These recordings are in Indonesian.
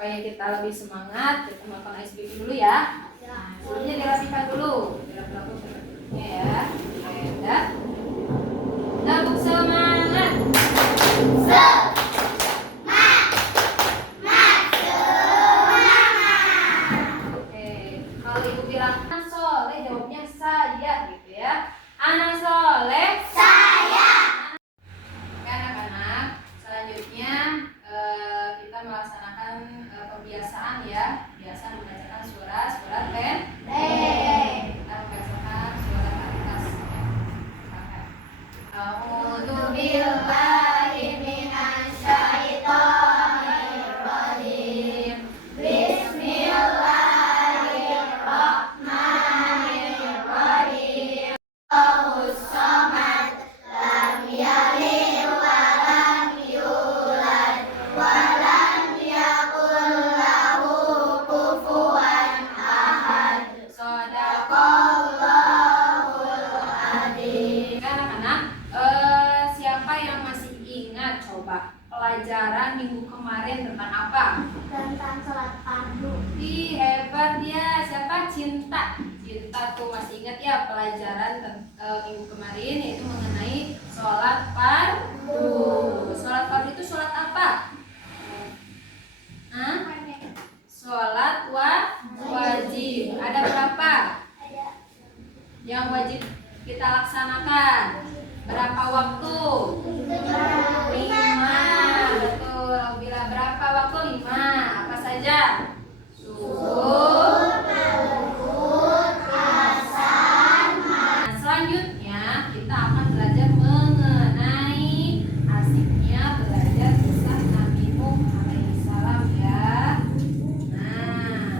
supaya kita lebih semangat, kita melakukan ice breaking dulu ya. Sebelumnya dirapikan dulu. Dirapikan ya. Udah. Tepuk semangat. Oke, kalau ibu bilang anak soleh, jawabnya saya gitu ya. Anak soleh saya. Oke anak-anak, selanjutnya kita melaksanakan pembiasaan ya. Biasa membacakan surat pendek. Kita membacakan surat atas. A'udzubillahi minasyaitonir rajim. Bismillahirrahmanirrahim. Allahus samad, lam yalid wa lam yulad wa lam yakul lahu kufuwan ahad. Shadaqallahul adzim. Anak-anak, siapa yang masih ingat coba pelajaran minggu kemarin tentang apa? Tentang sholat fardu. Ih, hebat ya. Siapa? Cinta tuh masih ingat ya pelajaran minggu kemarin, yaitu mengenai sholat fardu. Sholat fardu itu sholat apa? Sholat wajib. Ada berapa yang wajib kita laksanakan? Berapa waktu? 5. Betul. Bila berapa waktu? 5. Apa saja? Subuh, selanjutnya kita akan belajar mengenai asiknya belajar kisah Nabi Nuh alaihissalam ya. Nah,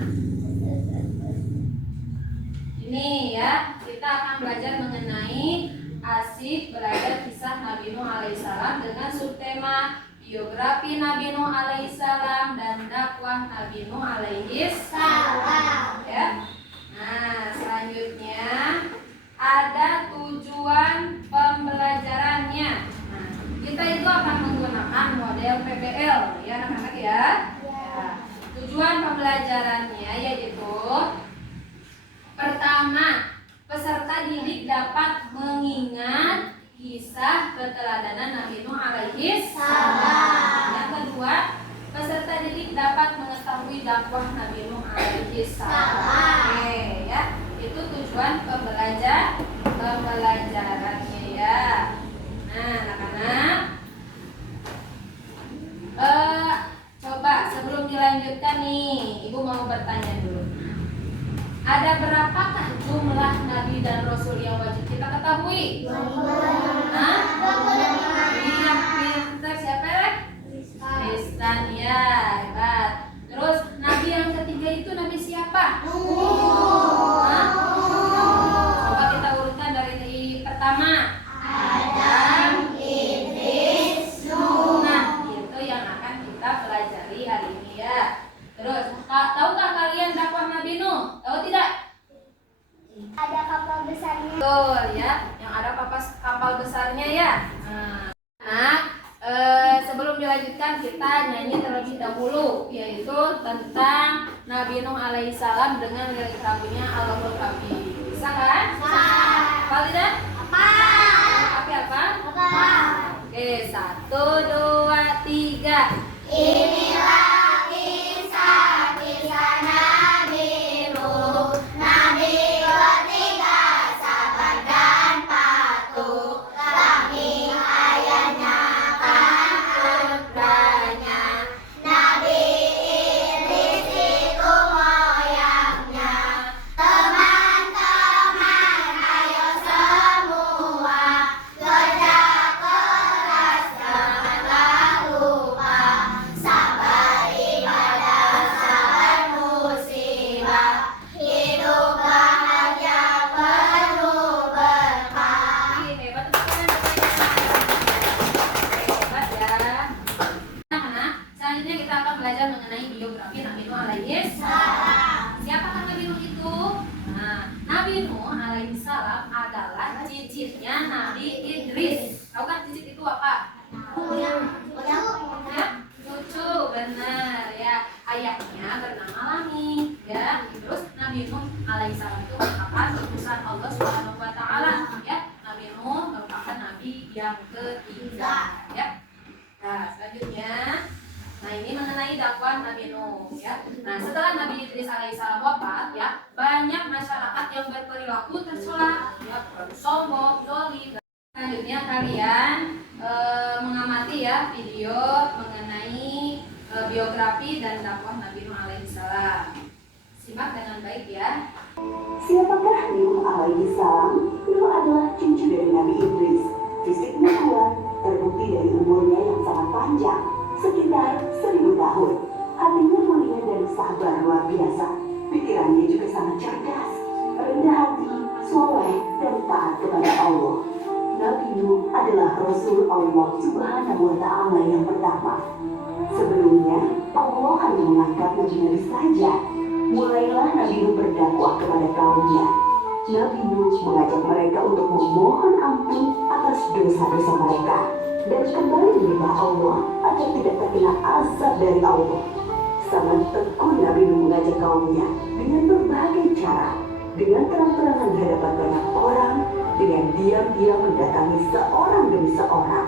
ini ya, kita akan belajar mengenai asik belajar kisah Nabi Nuh alaihissalam dengan subtema biografi Nabi Nuh alaihissalam dan dakwah Nabi Nuh alaihissalam ya. Nah, selanjutnya ada tujuan pembelajarannya. Nah, kita itu akan menggunakan model PBL ya anak-anak ya. Tujuan pembelajarannya yaitu pertama, peserta didik dapat mengingat kisah keteladanan Nabi Nuh alaihissalam. Yang kedua, peserta didik dapat mengetahui dakwah Nabi Nuh alaihissalam. Oke ya. Itu tujuan pembelajarannya ya. Nah, anak-anak, coba sebelum dilanjutkan nih, ibu mau bertanya dulu. Ada berapakah jumlah nabi dan rasul yang wajib kita ketahui? Iya, pintar. Siapa? Tristan ya, hebat. Terus nabi yang ketiga itu nabi siapa? Coba kita urutkan dari pertama. Adam, Idris, Nuh. Nah, itu yang akan kita pelajari hari ini ya. Terus, tahukah kalian dakwah Nabi Nuh? Tahu tidak? Ada kapal besarnya. Betul ya, yang ada kapal besarnya ya. Nah, sebelum dilanjutkan kita nyanyi terlebih dahulu, yaitu tentang Nabi Nuh alaihissalam dengan lirik lagunya Allahul Kafi. Bisa kan? Apa tidak? Apa? Oke, 1, 2, 3. Inilah kisah Nabi Nuh, Nabi ketiga sabar dan patuh. Kami ayahnya kan putranya, Nabi Idris itu moyangnya. Teman-teman ayo semua kerja keras, janganlah lupa sabar ibadah, sabar musibah, hidup bahagia penuh berkah. Hebat ya. Nah, selanjutnya kita akan belajar mengenai biografi Nabi Nuh alaihissalam. Siapakah Nabi Nuh itu? Nah, Nabi Nuh alaihissalam adalah cicitnya Nabi Idris. Tahu kan cicit itu apa? Ya, cucu, benar ya. Ayah yang ketiga ya. Nah, selanjutnya ini mengenai dakwah Nabi Nuh ya. Nah, setelah Nabi Idris alaihissalam wafat ya, banyak masyarakat yang berperilaku tercela ya, sombong, zalim. Selanjutnya kalian mengamati ya video mengenai biografi dan dakwah Nabi Nuh alaihissalam. Simak dengan baik ya. Siapakah Nuh alaihissalam? Nuh adalah cucu dari Nabi Idris. Fisiknya kuat, terbukti dari umurnya yang sangat panjang, sekitar 1000 tahun. Hatinya mulia dan sabar luar biasa. Pikirannya juga sangat cerdas, rendah hati, soleh, dan taat kepada Allah. Nabi Nuh adalah Rasul Allah Subhanahu wa Ta'ala yang pertama. Sebelumnya, Allah hanya mengangkat nabi-nabi saja. Mulailah Nabi Nuh berdakwah kepada kaumnya. Nabi Nuh mengajak mereka untuk memohon ampun atas dosa-dosa mereka dan kembali menyembah Allah agar tidak terkena azab dari Allah. Sangat tekun Nabi Nuh mengajak kaumnya dengan berbagai cara, dengan terang-terangan di hadapan banyak orang, dengan diam-diam mendatangi seorang demi seorang,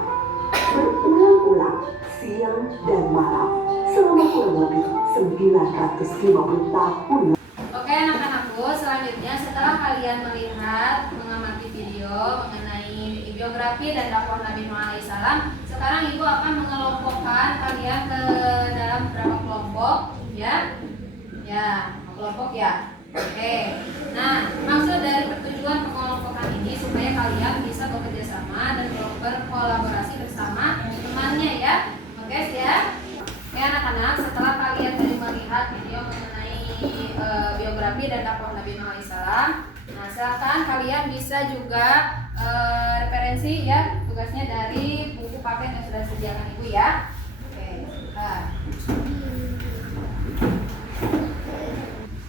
berulang-ulang, siang dan malam, selama kurang lebih 950 tahun. Oke anak-anakku, selanjutnya setelah kalian melihat, mengamati video mengenai biografi dan dakwah Nabi Nuh alaihissalam, sekarang ibu akan mengelompokkan kalian ke dalam berapa kelompok ya? Ya, kelompok ya. Oke. Nah, maksud dari pertujuan pengelompokan ini supaya kalian bisa bekerja sama dan berkolaborasi bersama temannya ya. Oke, siap? Oke anak-anak, setelah kalian tadi melihat video mengenai biografi dan dakwah Nabi Nuh alaihissalam, nah silakan kalian bisa juga referensi ya tugasnya dari buku paket yang sudah disediakan ibu ya. Oke. Nah.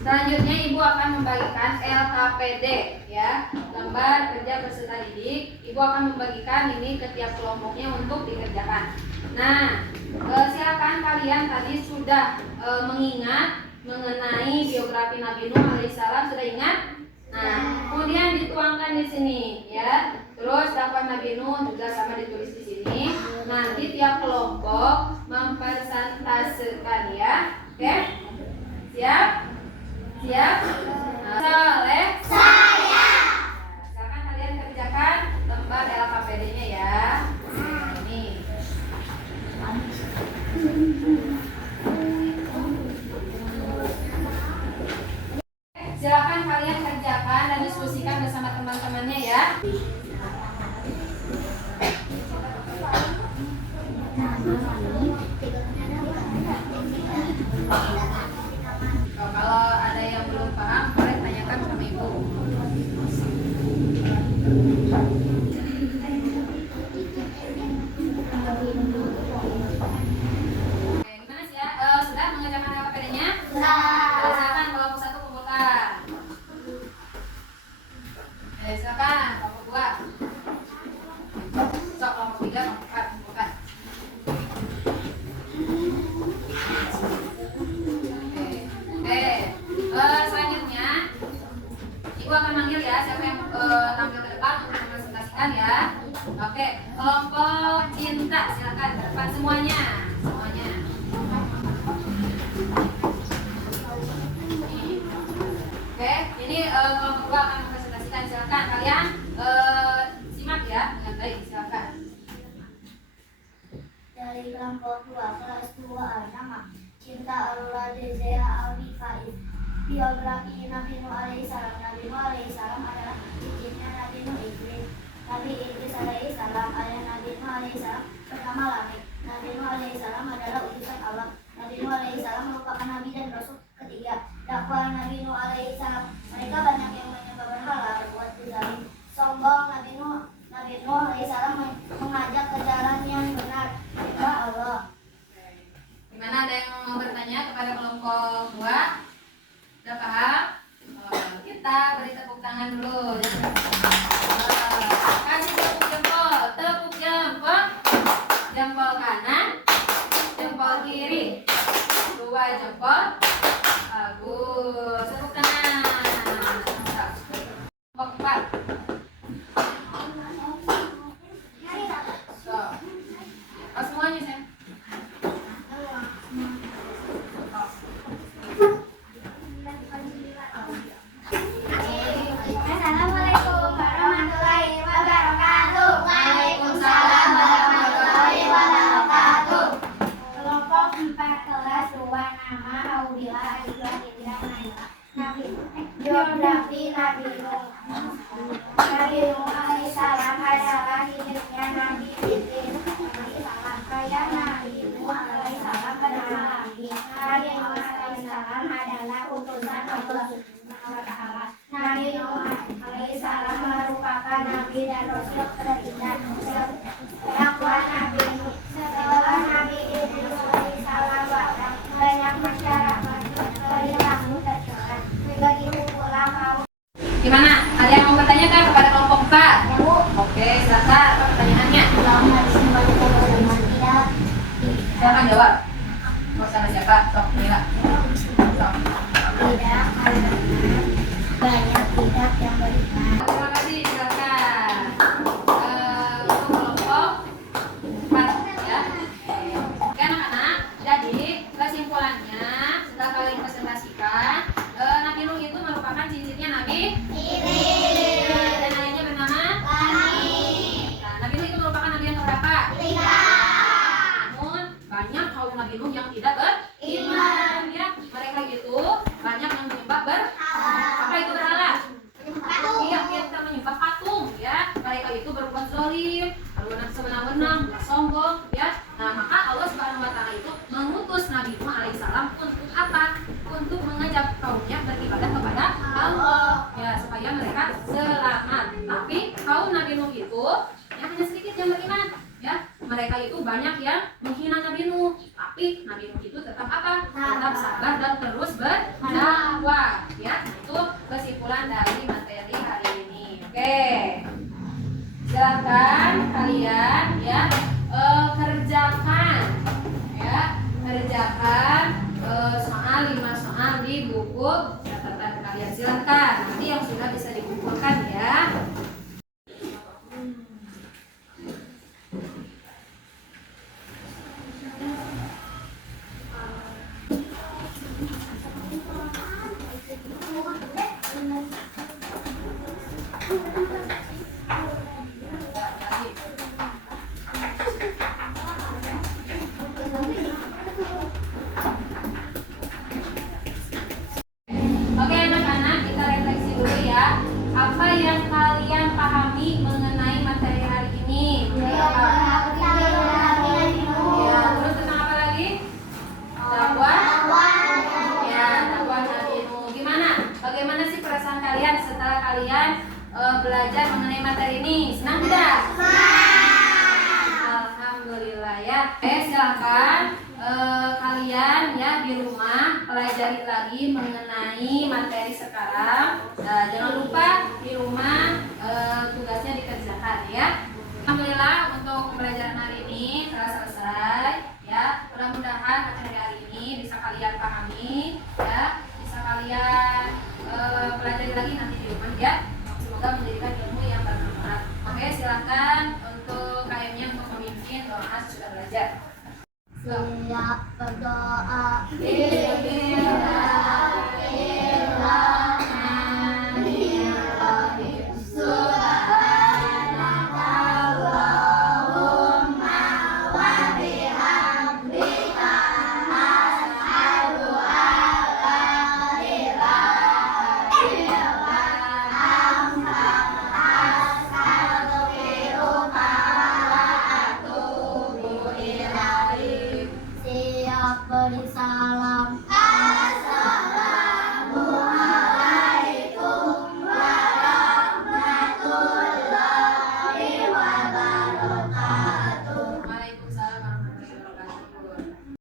Selanjutnya ibu akan membagikan LKPD ya, lembar kerja peserta didik. Ibu akan membagikan ini ke tiap kelompoknya untuk dikerjakan. Nah, silakan kalian tadi sudah mengingat mengenai biografi Nabi Nuh alaihissalam, sudah ingat? Nah, kemudian dituangkan di sini ya. Terus dakwah Nabi Nuh juga sama ditulis di sini. Nanti tiap kelompok mempresentasekan ya. Oke? Siap? Siap? Soleh? Saya. Silakan kalian kerjakan lembar LKPD-nya ya. Ini. Silakan kalian kerjakan dan diskusikan bersama teman-temannya ya. Kalau ada yang belum paham, boleh tanyakan sama ibu. Oke, gimana sih ya? Sudah mengerjakan LKPD-nya? Silakan kelompok 1 kumpulkan. Silakan kelompok 2. Sok kelompok 3 kumpulkan. Selanjutnya ibu akan manggil ya siapa yang tampil ke depan untuk mempresentasikan ya. Oke, kelompok cinta silakan ke depan semuanya. Oke, ini kelompok 2 akan mempresentasikan, silakan kalian simak ya dengan baik, silakan. Dari kelompok 2 kelas 2 nama Cinta Aurora Dezea Aldi Faiz. Biografi Nabi Nuh alaihissalam. Nabi Nuh alaihissalam adalah cicitnya Nabi Nuh Idris. Nabi Idris alaihissalam ayah Nabi Nuh alaihissalam bernama Lamik. Nabi Nuh alaihissalam adalah utusan Allah. Nabi Nuh alaihissalam merupakan nabi dan rasul ketiga. Dakwah Nabi Nuh alaihissalam. Mereka banyak yang menyembah berhala, berbuat zalim, sombong. Nabi Nuh alaihissalam mengajak ke jalan yang benar, menyembah Allah. Gimana, ada yang mau bertanya kepada kelompok 2? Udah paham? Kita beri tepuk tangan dulu. Kasih tepuk jempol, jempol kanan, jempol kiri, 2 jempol. Bagus, tepuk tangan. Kelompok 4. Biografi Nabi Nuh. Nabi Nuh alaihissalam adalah hidupnya Nabi Idris alaihissalam. Ayah Nabi Nuh alaihissalam adalah Nabi. Nabi Nuh alaihissalam adalah utusan Allah Subhanahu wa Ta'ala. Nabi Nuh alaihissalam merupakan Nabi dan Rasul terindah. Dakwah Nabi Nuh. Setelah Nabi Idris alaihissalam wafat, banyak masyarakat perilaku tercela. Begitu pula kaum. Gimana? Ada yang mau bertanyakan kepada kelompok 4? Oke, silakan. Apa pertanyaannya? Silakan jawab. Mau sama siapa? Sok, Mila. Sok. Tidak, karena banyak tidak yang beriman. Terima kasih, silakan. Untuk kelompok 4 ya. Oke anak-anak, jadi kesimpulannya setelah kalian presentasikan, Nabi Nuh itu merupakan cicitnya Nabi Idris. Dan ayahnya bernama Nah, Nabi Nuh itu merupakan Nabi yang keberapa? Namun banyak kaum Nabi Nuh yang tidak beriman ya. Mereka itu banyak yang menyembah apa itu berhala? Iya, kita menyembah patung ya. Mereka itu berbuat zalim, berwenang sewenang-wenang, sombong ya. Nah, maka Allah Subhanahu wa Ta'ala itu mengutus Nabi Nuh alaihissalam untuk apa? Untuk mengajak kaumnya beribadah kepada Allah ya, supaya mereka selamat. Tapi kaum Nabi Nuh itu ya hanya sedikit yang beriman ya. Mereka itu banyak yang menghina Nabi Nuh, tapi Nabi Nuh itu tetap apa? Tetap sabar dan terus berdakwah ya. Itu kesimpulan dari materi hari ini. Oke, silakan kalian ya kerjakan ya, kerjakan soal 5 soal di buku catatan kalian. Silakan, nanti yang sudah bisa dikumpulkan ya. Oke anak-anak, kita refleksi dulu ya. Apa yang kalian pahami mengenai materi hari ini? Ya, terus tentang apa lagi? Dakwah. Ya, dakwah Nabi Nuh. Gimana? Bagaimana sih perasaan kalian setelah kalian belajar mengenai materi ini? Senang tidak? Alhamdulillah ya. Silakan kalian ya di rumah pelajari lagi mengenai materi sekarang. Jangan lupa di rumah tugasnya dikerjakan ya. Alhamdulillah untuk pembelajaran hari ini telah selesai ya. Mudah-mudahan materi hari ini bisa kalian pahami ya, bisa kalian pelajari lagi nanti di rumah ya. Semoga menjadikan ilmu yang bermanfaat. Oke, silakan untuk kayaknya untuk memimpin doa sudah belajar. Siap berdoa. Bismillah.